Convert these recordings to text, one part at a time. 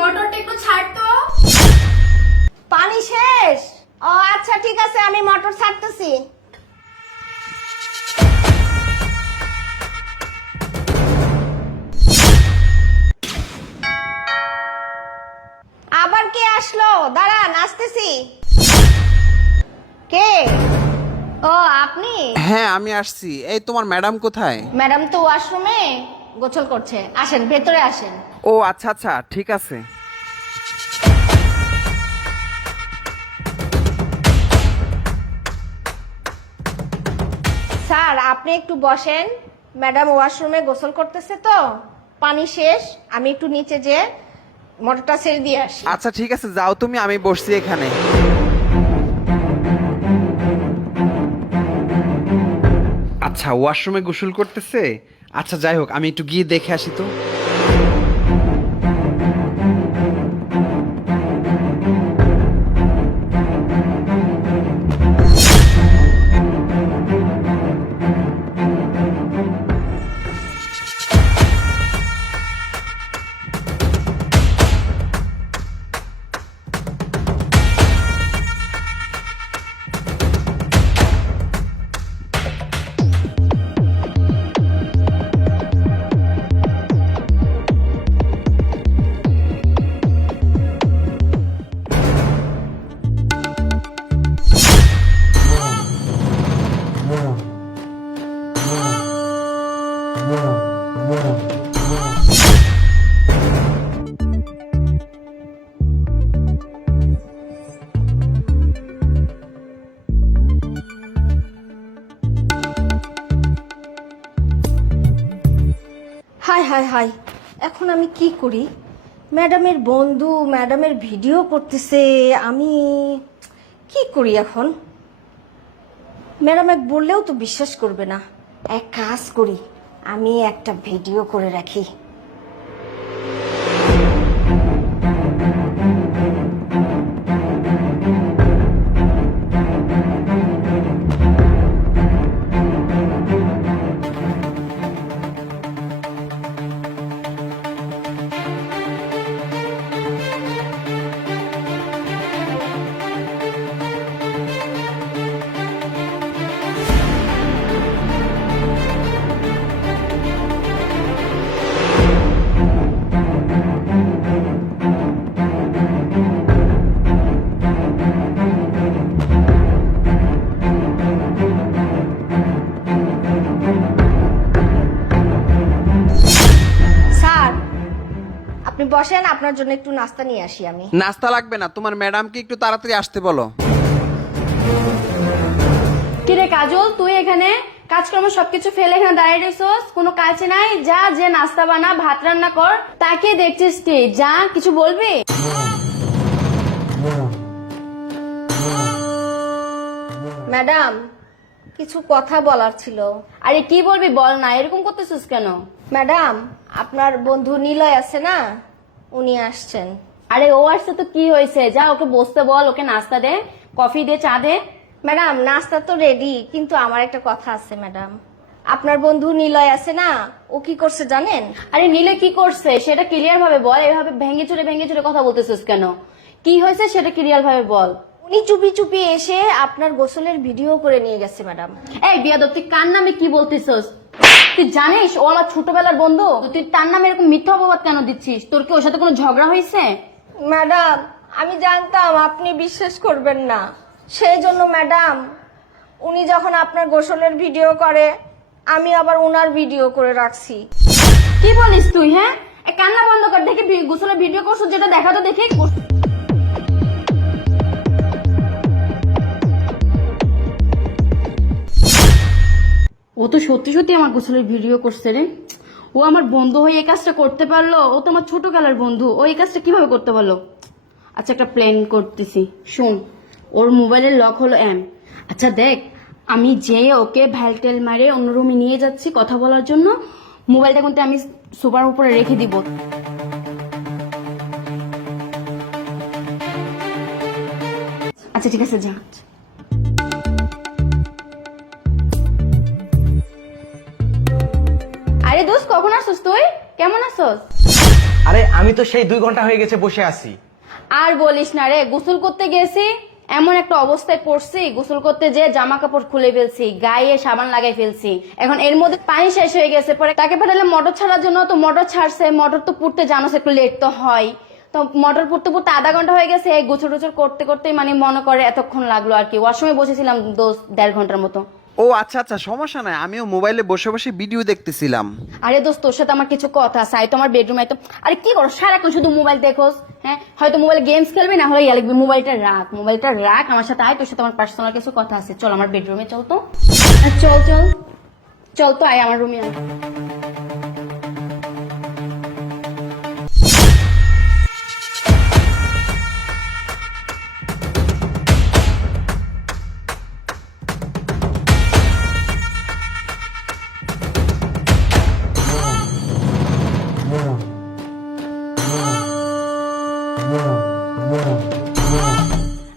মোটরটা একটু ছাড় তো। পানি শেষ। ও আচ্ছা ঠিক আছে, আমি মোটর ছাড়তেছি। আবার কে আসলো? দাঁড়ান, আসতেছি। কে? ও আপনি? হ্যাঁ আমি আসছি। এই তোমার ম্যাডাম কোথায়? ম্যাডাম তো ওয়াশরুমে গোসল করছে। আসেন ভেতরে আসেন। ও আচ্ছা আচ্ছা ঠিক আছে। স্যার আপনি একটু বসেন, ম্যাডাম ওয়াশরুমে গোসল করতেছে তো, পানি শেষ। আমি একটু নিচে যে মোটরটা ছেড়ে দিয়ে আসি। আচ্ছা ঠিক আছে যাও তুমি, আমি বসছি এখানে। আচ্ছা ওয়াশরুমে গোসল করতেছে। আচ্ছা যাই হোক, আমি একটু গিয়ে দেখে আসি তো। হাই হাই হাই, এখন আমি কি করি? ম্যাডামের বন্ধু ম্যাডামের ভিডিও করতেছে, আমি কি করি এখন? ম্যাডাম এক বললেও তো বিশ্বাস করবে না। এক কাজ করি, আমি একটা ভিডিও করে রাখি। স্যার আপনি বসেন, আপনার জন্য একটু নাস্তা নিয়ে আসি আমি। নাস্তা লাগবে না, তোমার ম্যাডামকে একটু তাড়াতাড়ি আসতে বলো। কিরে কাজল, তুই এখানে কাজকর্ম সবকিছু ফেলে এখানে দাঁড়িয়ে রইছস? কোনো কাজ নাই? যা, যে নাস্তা বানা, ভাত রান্না কর। তাকে দেখছিস তুই, যা, কিছু বলবি? ম্যাডাম কিছু কথা বলার ছিল। আরে কি বলবি বল না, এরকম করতেছিস কেন? ম্যাডাম আপনার বন্ধু নিলয় আছে না, উনি আসছেন। আরে ও আসছে তো কি হয়েছে, যা ওকে বসতে বল, ওকে নাস্তা দে, কফি দে, চা দে। ম্যাডাম নাস্তা তো রেডি, কিন্তু আমার একটা কথা আছে ম্যাডাম। আপনার বন্ধু নিলয় আছে না, ও কি করছে জানেন? আরে নীলে কি করছে সেটা ক্লিয়ার ভাবে বল, এভাবে ভেঙে চুরে কথা বলতেছিস কেন? কি হয়েছে সেটা ক্লিয়ার ভাবে বল। উনি চুপি চুপি এসে আপনার গোসলের ভিডিও করে নিয়ে গেছে ম্যাডাম। এই বিয়াদব, তুই কার নামে কি বলতেছিস? তুই জানিস ও আমার ছোটবেলার বন্ধু, তুই তার নামে এরকম মিথ্যা অপবাদ কেন দিচ্ছিস? তোর কি ওর সাথে কোনো ঝগড়া হয়েছে? ম্যাডাম আমি জানতাম আপনি বিশ্বাস করবেন না, সেই জন্য ম্যাডাম উনি যখন আপনার গোসলের ভিডিও করে, আমি আবার ওনার ভিডিও করে রাখছি। কি বলিস তুই? হ্যাঁ, কান্না বন্ধ কর, দেখে গোসলের ভিডিও করছো, যেটা দেখা তো দেখে। ও তো সত্যি সত্যি আমার গোসলের ভিডিও করছে রে। ও আমার বন্ধু হয়ে এই কাজটা করতে পারলো? ও তো আমার ছোটবেলার বন্ধু, ও এই কাজটা কিভাবে করতে পারলো? আচ্ছা একটা প্ল্যান করতেছি, শোন। ওর মোবাইলের লক হলো এম। আচ্ছা দেখ, আমি যে ওকে ভ্যালটেল মারে অন্য রুমে নিয়ে যাচ্ছি কথা বলার জন্য। মোবাইলটা কিন্তু আমি সোফার উপরে রেখে দিব। আচ্ছা ঠিক আছে, যা। আরে দোস্ত, কখন আসছিস তুই? কেমন আছস? আরে আরে আমি তো সেই 2 ঘন্টা হয়ে গেছে বসে আছি। আর বলিস না রে, গোসল করতে গেছি, এমন একটা অবস্থায় পড়ছি, গোসল করতে যে জামা কাপড় খুলে ফেলছি, গায়ে সাবান লাগাই ফেলছি, এখন এর মধ্যে পানি শেষ হয়ে গেছে। পরে তাকে পাঠালে মোটর ছাড়ার জন্য, তো মোটর ছাড়ছে, মোটর তো পুড়তে জানো একটু লেট তো হয়, তো মোটর পুড়তে পুড়তে আধা ঘন্টা হয়ে গেছে। গোছল টোছল করতে করতেই মানে মনে করে এতক্ষণ লাগলো আর কি। ওয়াশরুমে বসেছিলাম 1.5 ঘন্টার মতো। ও আচ্ছা আচ্ছা, সমস্যা নাই, আমিও মোবাইলে বসে বসে ভিডিও দেখতেছিলাম। আরে দোস্ত, তোর সাথে আমার কিছু কথা আছে, আয় তো আমার বেডরুমে। তো আরে কি করো সারাক্ষণ শুধু মোবাইল দেখোস? হ্যাঁ, হয়তো মোবাইলে গেমস খেলবি, না হলে ইয়া লিখবি। মোবাইলটা রাখ, আমার সাথে আয়, তোর সাথে আমার পার্সোনাল কিছু কথা আছে। চল আমার বেডরুমে চল তো। চল চল চল তো, আয় আমার রুমে আয়।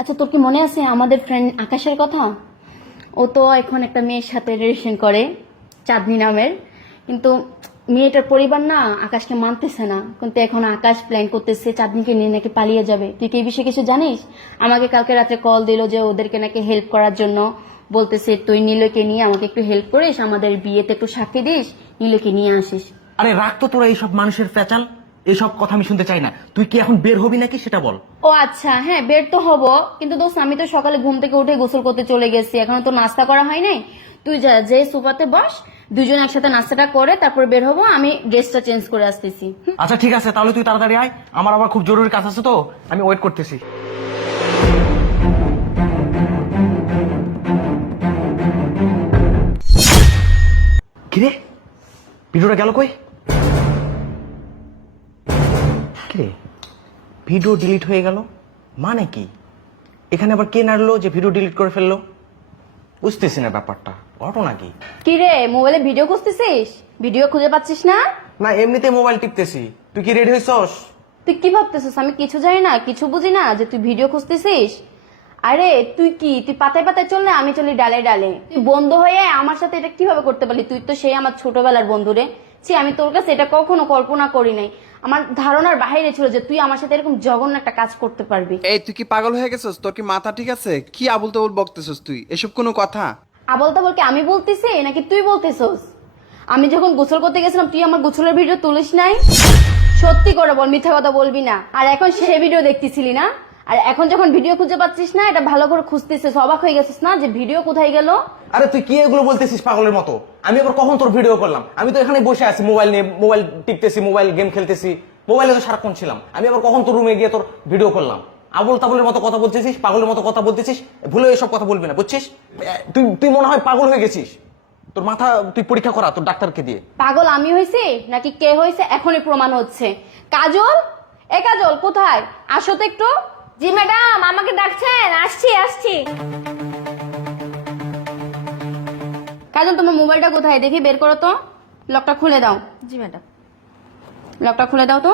আচ্ছা, তোর কি মনে আছে আমাদের ফ্রেন্ড আকাশের কথা? ও তো এখন একটা মেয়ের সাথে রিলেশন করে, চাঁদনি নামের। কিন্তু মেয়েটার পরিবার না আকাশকে মানতেছে না, কিন্তু এখন আকাশ প্ল্যান করতেছে চাঁদনিকে নিয়ে নাকি পালিয়ে যাবে। তুই কি এই বিষয়ে কিছু জানিস? আমাকে কালকে রাত্রে কল দিল যে ওদেরকে নাকি হেল্প করার জন্য, বলতেছে তুই নীলকে নিয়ে আমাকে একটু হেল্প করিস, আমাদের বিয়েতে একটু সাক্ষী দিস, নীলকে নিয়ে আসিস। আরে রাখ তো তোরা এইসব মানুষের পেঁচাল, এইসব কথা আমি শুনতে চাই না। তুই কি এখন বের হবি নাকি সেটা বল। ও আচ্ছা, হ্যাঁ বের তো হবো, কিন্তু দোস্ত আমি তো সকালে ঘুম থেকে উঠে গোসল করতে চলে গেছি, এখনো তো নাস্তা করা হয় নাই। তুই যা, যে সোফাতে বস, দুজন একসাথে নাস্তাটা করে তারপর বের হবো। আমি ড্রেসটা চেঞ্জ করে আসতেছি। আচ্ছা ঠিক আছে, তাহলে তুই তাড়াতাড়ি আয়, আমার আবার খুব জরুরি কাজ আছে তো, আমি ওয়েট করতেছি। কিরে, ভিডিওটা গেল কই? কিরে, ভিডিও ডিলিট হয়ে গেল মানে কি? এখানে আবার কে নাড়লো যে ভিডিও ডিলিট করে ফেললো? বুঝতেছি না ব্যাপারটা, ঘটনা কি? কি রে, মোবাইলে ভিডিও খুঁজতেছিস? ভিডিও খুঁজে পাচ্ছিস না? না, এমনিতে মোবাইল টিপতেছি। তুই কি রেডি হইছস? তুই কি ভাবতেছিস আমি কিছু জানি না, কিছু বুঝি না যে তুই ভিডিও খুঁজতেছিস? আরে তুই পাতায় পাতায় চল না, আমি চলি ডালে ডালে। তুই বন্ধু হয়ে আমার সাথে এটা কিভাবে করতে পারলি? তুই তো সেই আমার ছোটবেলার বন্ধু রে। আমি তোর কাছে এটা কখনো কল্পনা করি নাই, আমার ধারণার বাইরে ছিল যে তুই আমার সাথে এরকম জঘন্য একটা কাজ করতে পারবি। এই তুই কি পাগল হয়ে গেছিস? তোর কি মাথা ঠিক আছে? কি আবুল তাবুল বকতেছিস তুই? এসব কোনো কথা? আবল তাবল কি আমি বলতেছি নাকি তুই বলতেছস? আমি যখন গোসল করতে গেছিলাম তুই আমার গোসলের ভিডিও তুলিস নাই? সত্যি করে বল, মিথ্যা কথা বলবি না। আর এখন সে ভিডিও দেখতেছিলি না, আর এখন যখন ভিডিও খুঁজে পাচ্ছিস না, এটা ভালো করে খুঁজতেছিস, অবাক হয়ে গেছিস না যে ভিডিও কোথায় গেল? আরে তুই কি এগুলো বলতেছিস পাগলের মতো? আমি আবার কখন তোর ভিডিও করলাম? আমি তো এখানে বসে আছি, মোবাইল নিয়ে মোবাইল টিপতেছি, মোবাইল গেম খেলতেছি, মোবাইলে তো সারাক্ষণ ছিলাম। আমি আবার কখন তোর রুমে গিয়ে তোর ভিডিও করলাম? আবল তাবলের মতো কথা বলতেছিস, পাগলের মতো কথা বলতেছিস, ভুলে এসব কথা বলবি না, বুঝছিস? তুই তুই মনে হয় পাগল হয়ে গেছিস। তোর মাথা তুই পরীক্ষা করা তোর ডাক্তারকে দিয়ে। পাগল আমি হয়েছি নাকি কে হয়েছে এখনই প্রমাণ হচ্ছে। কাজল, এ কাজল কোথায়? আসো তো একটু। জি ম্যাডাম, আমাকে ডাকছেন? আসছি আসছি। কাজল তোমার মোবাইলটা কোথায় দেখি, বের করো তো, লকটা খুলে দাও। জি ম্যাডাম। লকটা খুলে দাও তো।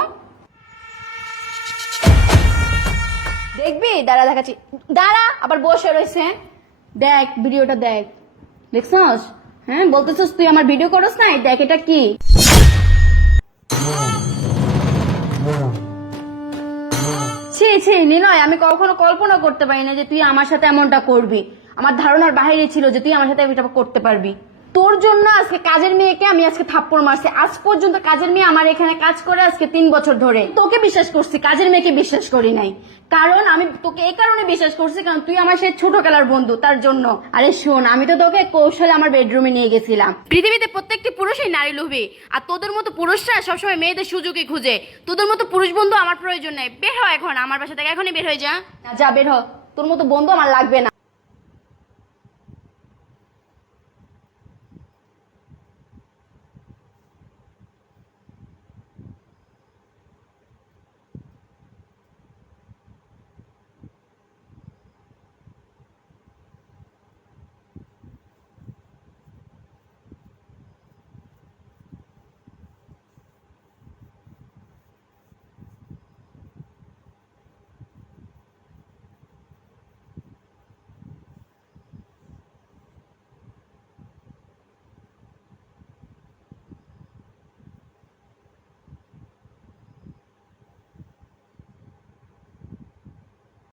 দেখবি, দাঁড়া দেখাচ্ছি, দাঁড়া। আবার বসে রয়েছে, দেখ ভিডিওটা দেখ। দেখছস? হ্যাঁ বলতেছস তুই আমার ভিডিও করস নাই, দেখ এটা কি। ছি নিলয়, আমি কখনো কল্পনা করতে পারি না যে তুই আমার সাথে এমনটা করবি। আমার ধারণার বাইরে ছিল যে তুই আমার সাথে এটা করতে পারবি। তোর জন্য আজকে কাজের মেয়েকে আমি আজকে থাপ্পড় মারছি। আজ পর্যন্ত কাজের মেয়ে আমার এখানে কাজ করে আজকে 3 বছর ধরে। তোকে বিশ্বাস করছি, কাজের মেয়েকে বিশ্বাস করি নাই। কারণ আমি তোকে এই কারণে বিশ্বাস করছি, কারণ তুই আমার সেই ছোটবেলার বন্ধু, তার জন্য। আরে শোন, আমি তো তোকে কৌশলে আমার বেডরুমে নিয়ে গেছিলাম। পৃথিবীতে প্রত্যেকটি পুরুষই নারী লোভী, আর তোদের মতো পুরুষরা সবসময় মেয়েদের সুযোগই খুঁজে। তোদের মতো পুরুষ বন্ধু আমার প্রয়োজন নেই। বের হ এখন আমার বাসা থেকে, এখনই বের হয়ে যা। যা বের হ, তোর মতো বন্ধু আমার লাগবে না।